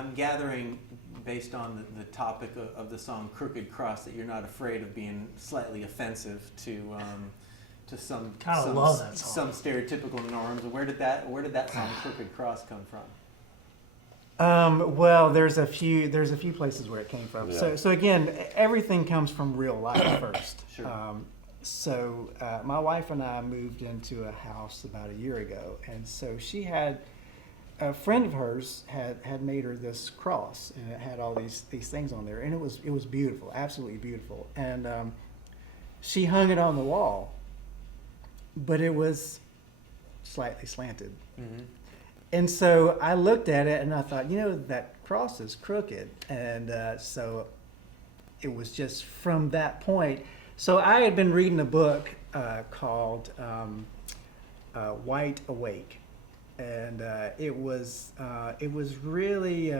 I'm gathering, based on the topic of the song "Crooked Cross," that you're not afraid of being slightly offensive to some love that song. some stereotypical norms. Where did that song "Crooked Cross" come from? Well, there's a few places where it came from. Yeah. So again, everything comes from real life first. Sure. My wife and I moved into a house about a year ago, and so she had a friend of hers had made her this cross, and it had all these things on there, and it was beautiful, absolutely beautiful, and she hung it on the wall, but it was slightly slanted. Mm-hmm. And so I looked at it and I thought, that cross is crooked. And so it was just from that point. So I had been reading a book called White Awake. And it was really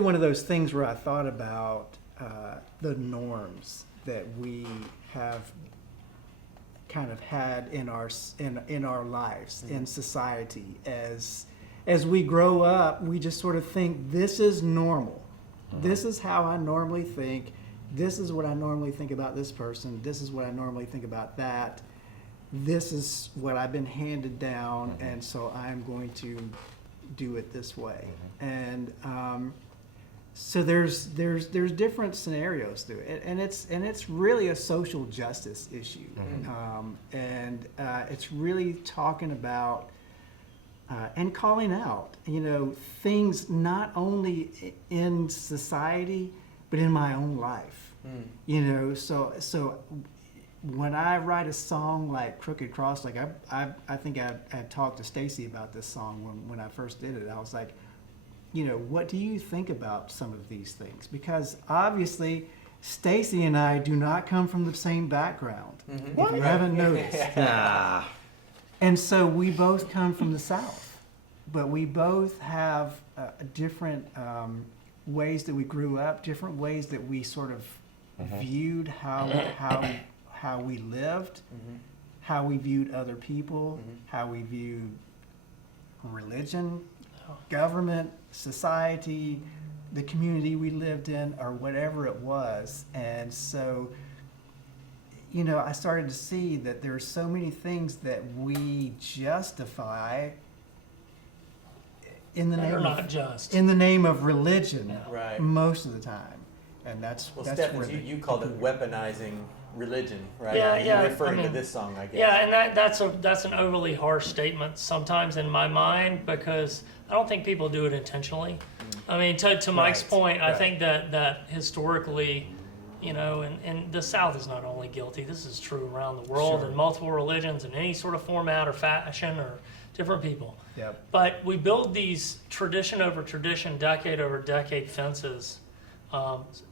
one of those things where I thought about the norms that we have kind of had in our lives, in society. As we grow up, we just sort of think this is normal. This is how I normally think. This is what I normally think about this person. This is what I normally think about that. This is what I've been handed down, and so I'm going to do it this way. And so there's different scenarios to it, and it's really a social justice issue, and it's really talking about and calling out, things not only in society but in my own life. So when I write a song like "Crooked Cross," like I think I had talked to Stacy about this song when I first did it. I was like, what do you think about some of these things? Because obviously, Stacy and I do not come from the same background. If you haven't noticed. And so we both come from the South, but we both have different ways that we grew up, different ways that we sort of viewed how we lived, how we viewed other people, how we viewed religion, government, society, the community we lived in, or whatever it was. And so, I started to see that there are so many things that we justify in the name of religion, Right. most of the time. And that's Stephens, where you called it weaponizing religion, right? Yeah, You're referring to this song, I guess. Yeah, and that's an overly harsh statement sometimes in my mind, because I don't think people do it intentionally. I mean, to Mike's point, I think that historically, and the South is not only guilty, this is true around the world in multiple religions in any sort of format or fashion or different people. Yep. But we build these tradition over tradition, decade over decade fences,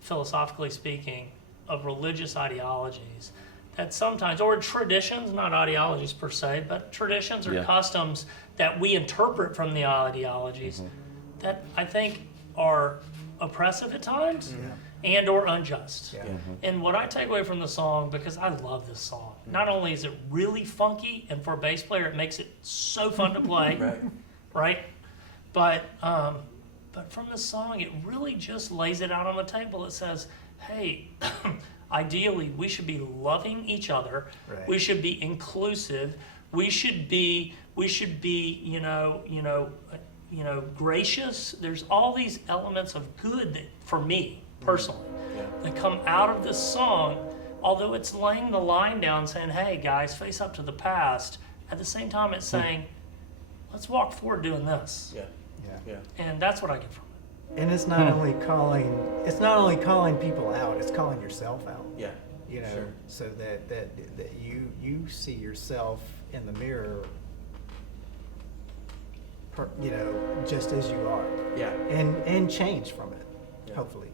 philosophically speaking, of religious ideologies that sometimes, or traditions, not ideologies per se, but traditions or customs that we interpret from the ideologies that I think are oppressive at times and or unjust. Yeah. And what I take away from the song, because I love this song, not only is it really funky, and for a bass player it makes it so fun to play, right? But from the song, it really just lays it out on the table. It says, hey, ideally we should be loving each other. Right. We should be inclusive. We should be gracious. There's all these elements of good that, for me personally, that come out of this song. Although it's laying the line down, saying, "Hey guys, face up to the past." At the same time, it's saying, "Let's walk forward doing this." Yeah. And that's what I get from it. And it's not only calling people out, it's calling yourself out. Yeah. Sure. So that you see yourself in the mirror, just as you are. Yeah. And change from it, hopefully.